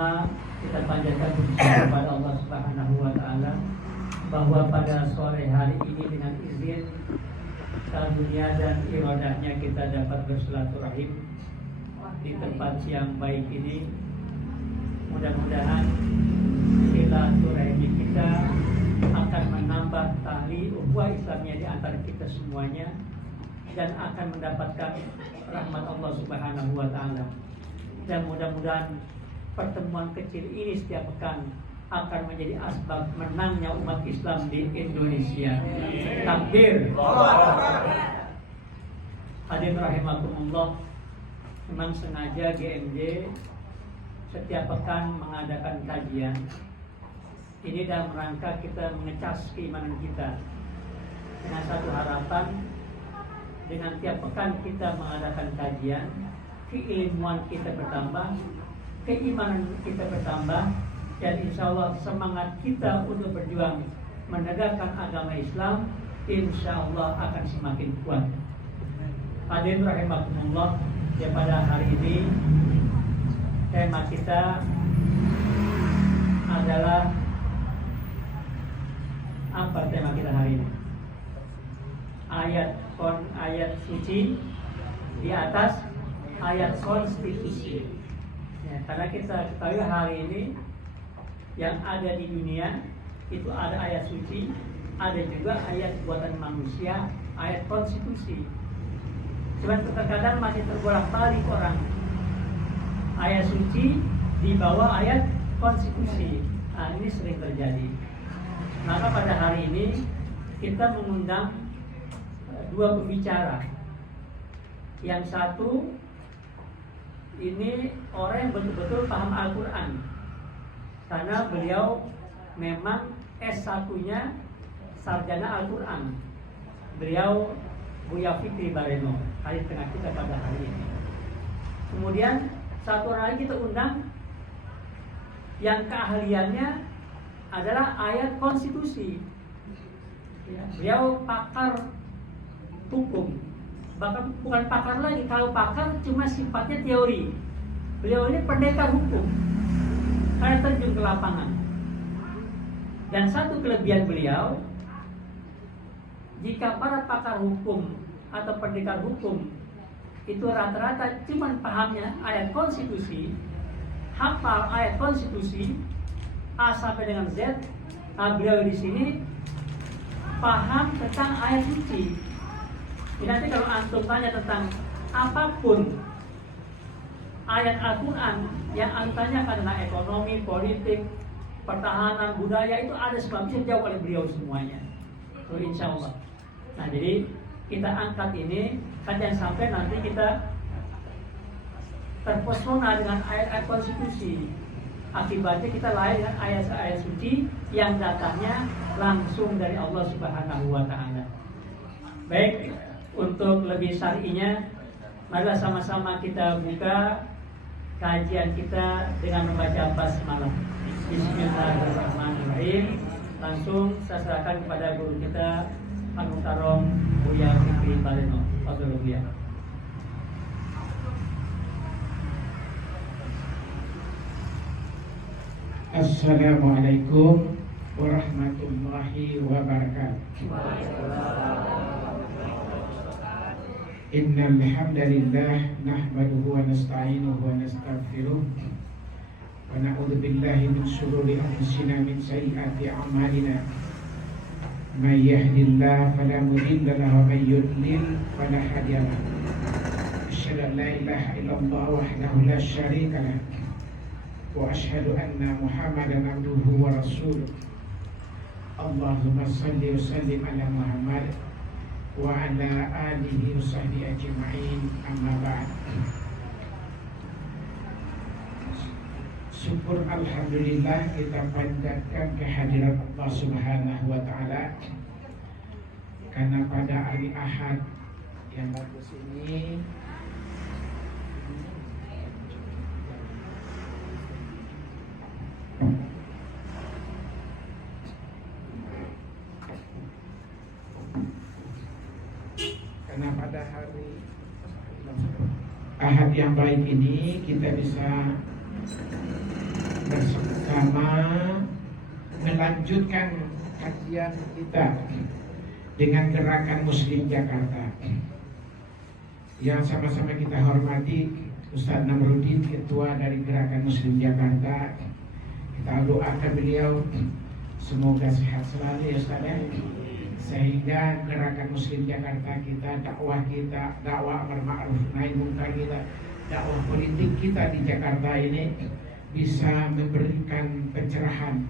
Pertama-tama kita panjatkan puji kepada Allah Subhanahu wa taala bahwa pada sore hari ini dengan izin karunia dan iradahnya kita dapat bersilaturahim di tempat yang baik ini. Mudah-mudahan silaturahmi kita akan menambah tali ukhuwah Islamnya di antara kita semuanya dan akan mendapatkan rahmat Allah Subhanahu wa taala. Dan mudah-mudahan pertemuan kecil ini setiap pekan akan menjadi asbab menangnya umat Islam di Indonesia. Takbir. Hadirin rahimakumullah, memang sengaja GMJ setiap pekan mengadakan kajian ini dalam rangka kita mengecas keimanan kita dengan satu harapan, dengan tiap pekan kita mengadakan kajian, keilmuan kita bertambah, keimanan kita bertambah, dan insya Allah semangat kita untuk berjuang menegakkan agama Islam insya Allah akan semakin kuat. Hadirin rahimakumullah, ya pada hari ini tema kita adalah apa tema kita hari ini? Ayat suci di atas ayat konstitusi. Ya, karena kita ketahui hari ini yang ada di dunia itu ada ayat suci, ada juga ayat buatan manusia, ayat konstitusi. Cuman terkadang masih terbolak-balik orang. Ayat suci di bawah ayat konstitusi. Nah, ini sering terjadi. Maka pada hari ini kita mengundang dua pembicara. Yang satu ini orang yang betul-betul paham Al-Quran, karena beliau memang S1-nya sarjana Al-Quran. Beliau Buya Fikri Bareno hadir tengah kita pada hari ini. Kemudian satu orang lagi kita undang yang keahliannya adalah ayat konstitusi. Ya, beliau pakar hukum, bahkan bukan pakar lagi. Kalau pakar cuma sifatnya teori. Beliau ini pendekar hukum, karena terjun ke lapangan. Dan satu kelebihan beliau, jika para pakar hukum atau pendekar hukum itu rata-rata cuma pahamnya ayat konstitusi, hafal ayat konstitusi A sampai dengan Z, beliau di sini paham tentang ayat suci. Jadi nanti kalau antum tanya tentang apapun ayat Al-Quran yang antum tanyakan tentang ekonomi, politik, pertahanan, budaya, itu ada semua bisa dijawab oleh beliau semuanya. So, insya Allah. Nah, jadi kita angkat ini kan jangan sampai nanti kita terpesona dengan ayat-ayat konstitusi. Akibatnya kita lahir dengan ayat-ayat suci yang datangnya langsung dari Allah Subhanahu wa taala. Baik, untuk lebih syar'inya, marilah sama-sama kita buka kajian kita dengan membaca basmalah. Bismillahirrahmanirrahim. Langsung saya serahkan kepada guru kita Al-Mukarram Buya Fikri Bareno. Fadhil Buya. Assalamualaikum warahmatullahi wabarakatuh. Innal hamdalillah nahmaduhu wa nasta'inuhu wa nastaghfiruh wa na'udzu billahi min shururi anfusina min sayyiati a'malina. May yahdihillahu fala mudilla lahu wa may yudlil fala hadiya lahu. Asyhadu an la ilaha illallah wahdahu la syarika lahu wa asyhadu anna Muhammadan abduhu wa rasuluh. Allahumma salli wa sallim ala Muhammad wa ala alihi wa sahbihi ajma'in, amma ba'd. Syukur alhamdulillah kita panjatkan kehadiran Allah Subhanahu wa taala, karena pada hari Ahad yang bagus ini karena pada hari Ahad yang baik ini kita bisa bersama melanjutkan kajian kita dengan Gerakan Muslim Jakarta yang sama-sama kita hormati Ustaz Namruddin, Ketua dari Gerakan Muslim Jakarta. Kita doakan beliau semoga sehat selalu ya Ustaz ya, sehingga Gerakan Muslim Jakarta kita, dakwah amar ma'ruf nahi munkar kita, dakwah politik kita di Jakarta ini bisa memberikan pencerahan,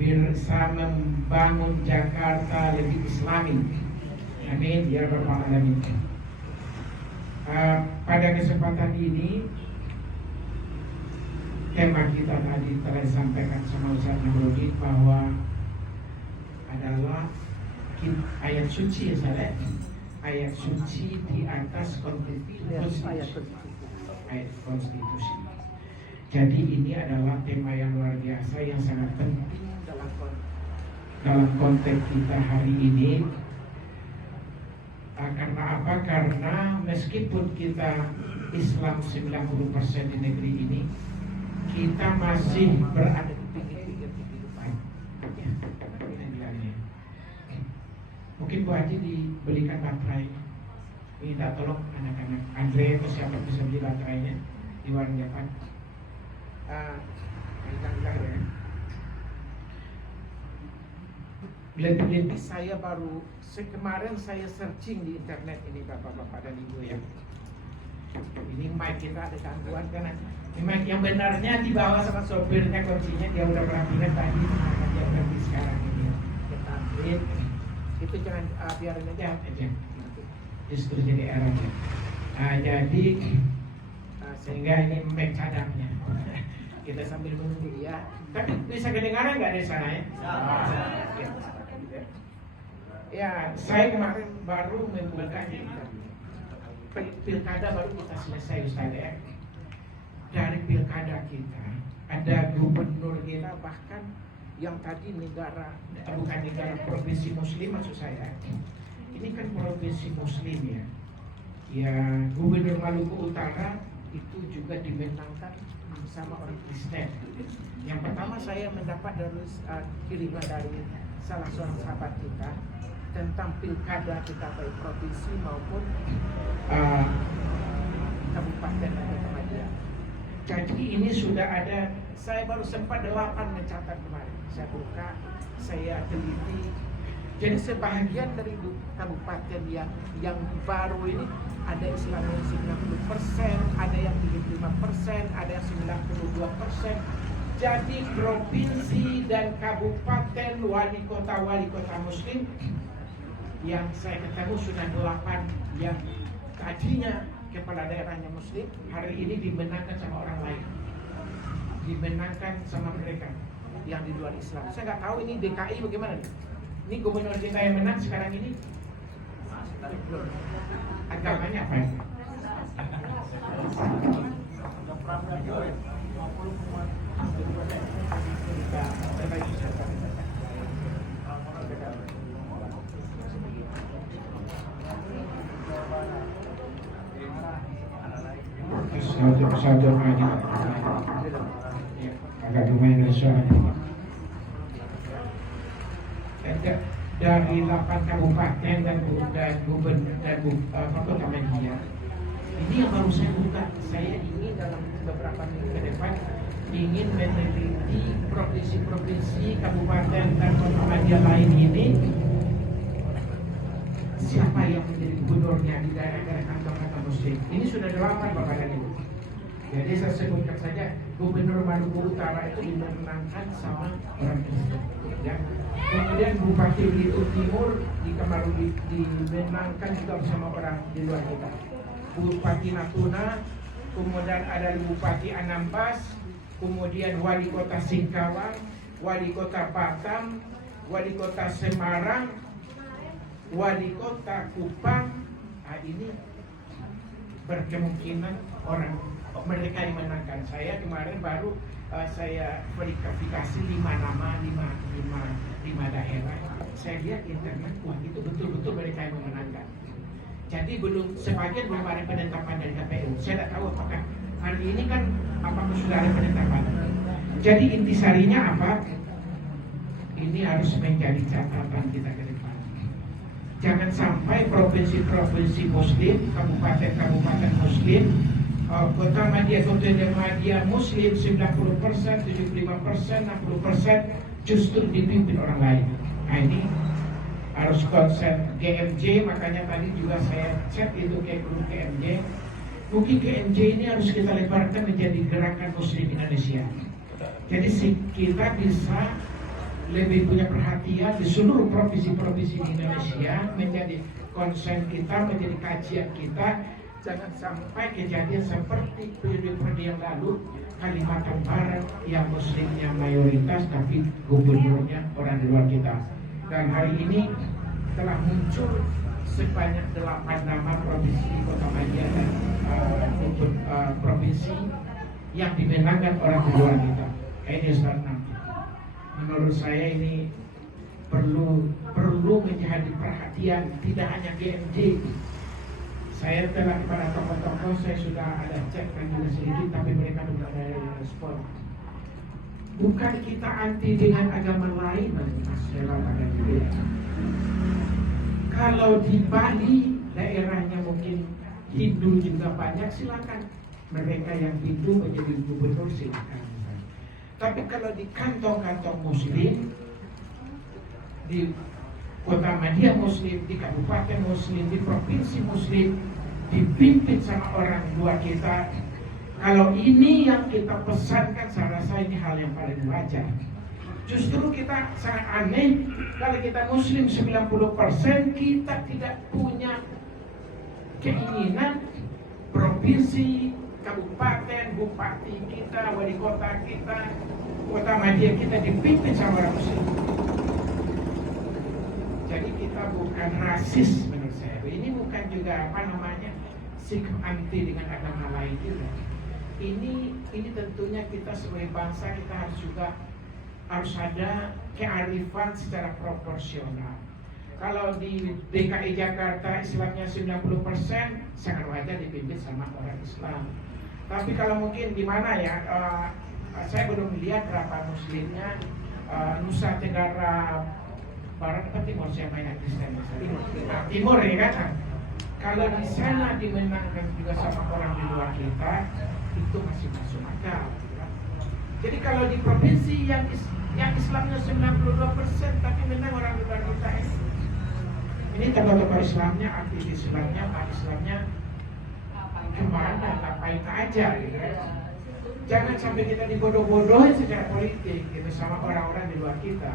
bisa membangun Jakarta lebih islami. Amin ya rabbal alamin. Pada kesempatan ini tema kita tadi telah disampaikan sama Ustaz Namruddin bahwa adalah ayat suci ya saya, ayat suci di atas konstitusi. Ayat konstitusi. Jadi ini adalah tema yang luar biasa yang sangat penting dalam konteks kita hari ini. Karena apa? Karena meskipun kita Islam 90% di negeri ini, kita masih berada di pinggir-pinggir kehidupan. Mungkin Bu Haji dibelikan baterai. Minta tolong anak-anak Andre atau siapa bisa beli baterainya di warung Jepang. Hilang ya. Lebih-lebih saya baru kemarin saya searching di internet ini bapak-bapak dan ibu ya. Ini mic kita ada gangguan karena mic yang benarnya dibawa sama sopirnya, kuncinya dia udah perhatikan tadi, dia berarti sekarang ini kita ambil. Itu jangan biarin aja. Justru jadi errornya. Jadi sehingga ini mic cadangnya. Kita sambil menunggu ya. Tapi bisa kedengaran nggak dari sana ya? Ya, saya kemarin baru membuka pilkada baru kita selesai Ustaz ya. Dari pilkada kita ada gubernur kita bahkan yang tadi bukan negara provinsi muslim maksud saya. Ini kan provinsi muslim ya. Ya, Gubernur Maluku Utara itu juga dimenangkan sama orang Kristen. Yang pertama saya mendapat dari kiriman dari salah seorang sahabat kita tentang pilkada kita baik provinsi maupun kabupaten dan kota. Jadi ini sudah ada, saya baru sempat 8 mencatat kemarin. Saya buka, saya teliti. Jadi sebahagian dari kabupaten yang baru ini ada Islam yang 90%, ada yang 75%, ada yang 92%. Jadi provinsi dan kabupaten wali kota muslim yang saya ketemu sudah 8 yang tadinya kepala daerahnya muslim, hari ini dimenangkan sama orang lain, dimenangkan sama mereka yang di luar Islam. Saya nggak tahu ini DKI bagaimana nih. Ini gubernur kita yang menang sekarang ini agamanya apa ya? Satu aja agak lumayan suaranya. Dari 8 kabupaten dan gubernur dan kota media. Ini yang baru saya buka. Saya ingin dalam beberapa minggu ke depan ingin meneliti provinsi-provinsi, kabupaten dan kota media lain ini, siapa yang menjadi gubernurnya di daerah-daerah kantong-kantong muslim. Ini sudah 8 Bapak dan Ibu. Jadi saya sebutkan saja, Gubernur Maluku Utara itu dimenangkan sama orang Kristen. Ya. Kemudian Bupati Belitung Timur dimenangkan juga bersama orang di luar kita. Bupati Natuna, kemudian ada Bupati Anambas, kemudian Wali Kota Singkawang, Wali Kota Batam, Wali Kota Semarang, Wali Kota Kupang. Ini berkemungkinan mereka yang menangkan. Saya kemarin baru saya verifikasi 5 nama, 5 daerah. Saya lihat internet, wah itu betul-betul mereka yang memenangkan. Jadi sebagian belum ada penetapan dari KPU. Saya tidak tahu apakah hari ini kan apakah sudah ada penetapan. Jadi intisarinya apa? Ini harus menjadi catatan kita ke depan. Jangan sampai provinsi-provinsi Muslim, kabupaten-kabupaten Muslim, kota Madinah Muslim 90%, 75%, 60% justru dipimpin orang lain. Nah ini harus konsen GMJ, makanya tadi juga saya chat itu ke grup GMJ. Mungkin GMJ ini harus kita lebarkan menjadi gerakan Muslim Indonesia. Jadi kita bisa lebih punya perhatian di seluruh provinsi-provinsi di Indonesia, menjadi konsen kita, menjadi kajian kita. Jangan sampai kejadian seperti periode yang lalu Kalimantan Barat yang Muslimnya mayoritas tapi gubernurnya orang di luar kita. Dan hari ini telah muncul sebanyak 8 nama provinsi di Kota Madinah dan provinsi yang dimenangkan orang di luar kita. Ini Ustaz. Menurut saya ini perlu menjadi perhatian, tidak hanya GMJ. Saya telah kepada tokoh-tokoh, saya sudah ada cek juga sedikit, tapi mereka tidak ada respon. Bukan kita anti dengan agama lain, kalau di Bali daerahnya mungkin Hindu juga banyak, silakan mereka yang Hindu menjadi gubernur, silakan. Tapi kalau di kantong-kantong Muslim, di Kota Madinah Muslim, di Kabupaten Muslim, di Provinsi Muslim, dipimpin sama orang luar kita, kalau ini yang kita pesankan, saya rasa ini hal yang paling wajar. Justru kita sangat aneh kalau kita Muslim 90%, kita tidak punya keinginan provinsi, kabupaten, bupati kita, wali kota kita, Kota Madinah kita dipimpin sama orang Muslim. Jadi kita bukan rasis menurut saya. Ini bukan juga sikap anti dengan agama lain juga. Ini tentunya kita sebagai bangsa kita harus ada kearifan secara proporsional. Kalau di DKI Jakarta Islamnya 90%, sangat wajar dipimpin sama orang Islam. Tapi kalau mungkin di mana ya, saya belum melihat berapa Muslimnya Nusa Tenggara Barat atau Timur, siapa yang Kristen? Timur ya kan? Kalau di sana dimenangkan juga sama orang di luar kita, itu masih masuk akal. Jadi kalau di provinsi yang Islamnya 92% tapi menang orang di luar kita ini tokoh-tokoh Islamnya, aktivis Islamnya, Pak Islamnya kemana, ngapain aja gitu kan. Jangan sampai kita dibodoh-bodohin secara politik gitu sama orang-orang di luar kita.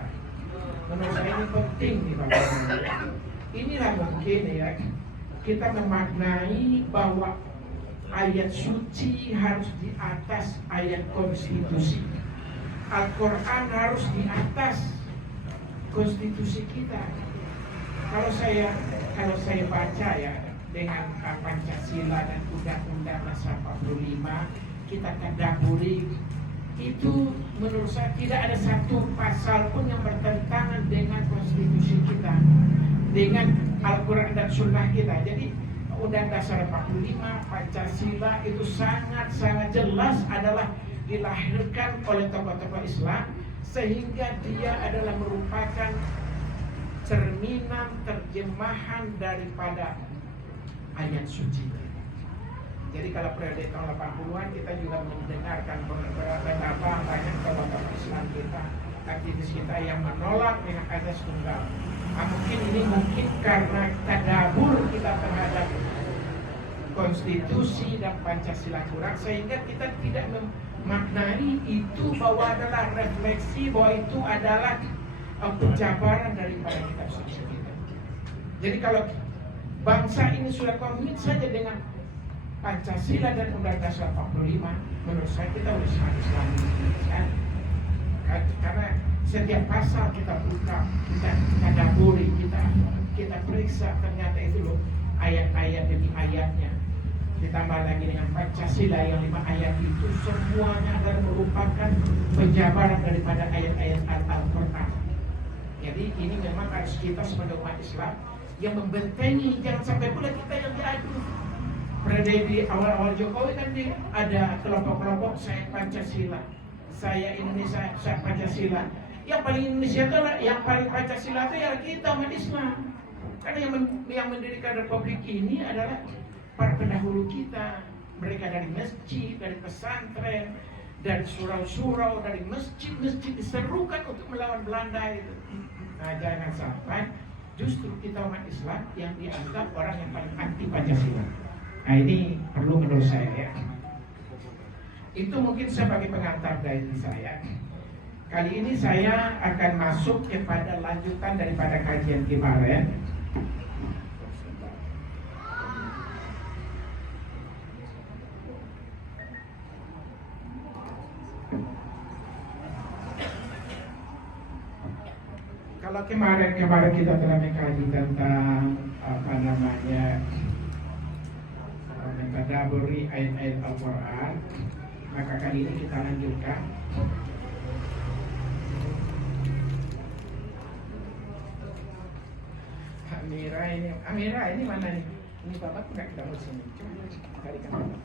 Menurut saya ini penting nih Bapak. Inilah mungkin ya, kita memaknai bahwa ayat suci harus di atas ayat konstitusi. Al-Quran harus di atas konstitusi kita. Kalau saya baca ya dengan Pancasila dan Undang-Undang Dasar 45, kita tadaburi, itu menurut saya tidak ada satu pasal pun yang bertentangan dengan konstitusi kita, dengan Al-Quran dan Sunnah kita. Jadi Undang Dasar 45, Pancasila itu sangat-sangat jelas adalah dilahirkan oleh tokoh-tokoh Islam, sehingga dia adalah merupakan cerminan terjemahan daripada ayat suci. Jadi kalau periode tahun 80-an kita juga mendengarkan beberapa banyak tokoh-tokoh Islam kita, aktivis kita yang menolak dengan azas tunggal. Mungkin karena tadabur kita terhadap konstitusi dan Pancasila kurang, sehingga kita tidak memaknai itu bahwa adalah refleksi, bahwa itu adalah penjabaran daripada kitab suci kita. Jadi kalau bangsa ini sudah komit saja dengan Pancasila dan Undang Dasar 45, menurut saya kita harus Islam. Karena setiap pasal kita buka, kita tadaburi, kita periksa, ternyata itu loh ayat-ayat demi ayatnya. Ditambah lagi dengan Pancasila yang 5 ayat itu semuanya adalah merupakan penjabaran daripada ayat-ayat Al-Quran. Jadi ini memang harus kita sebagai umat Islam yang membentengi, jangan sampai pula kita yang diadu. Pada di awal-awal Jokowi kan ada kelompok-kelompok saya Pancasila, saya Indonesia, saya Pancasila. Yang paling Indonesia itu adalah, yang paling Pancasila itu ya kita umat Islam. Karena yang mendirikan republik ini adalah para pendahulu kita. Mereka dari masjid, dari pesantren, dari surau-surau, dari masjid-masjid diserukan untuk melawan Belanda itu. Nah, jangan sampai justru kita umat Islam yang dianggap orang yang paling anti Pancasila. Nah, ini perlu menurut saya ya. Itu mungkin sebagai pengantar dari saya. Kali ini saya akan masuk kepada lanjutan daripada kajian kemarin. Kalau kemarin kita telah mengkaji tentang apa namanya mentadaburi ayat-ayat Al-Quran, maka kali ini kita lanjutkan. Amira ini mana nih? Ini bapak nggak ketemu sini. Coba carikan.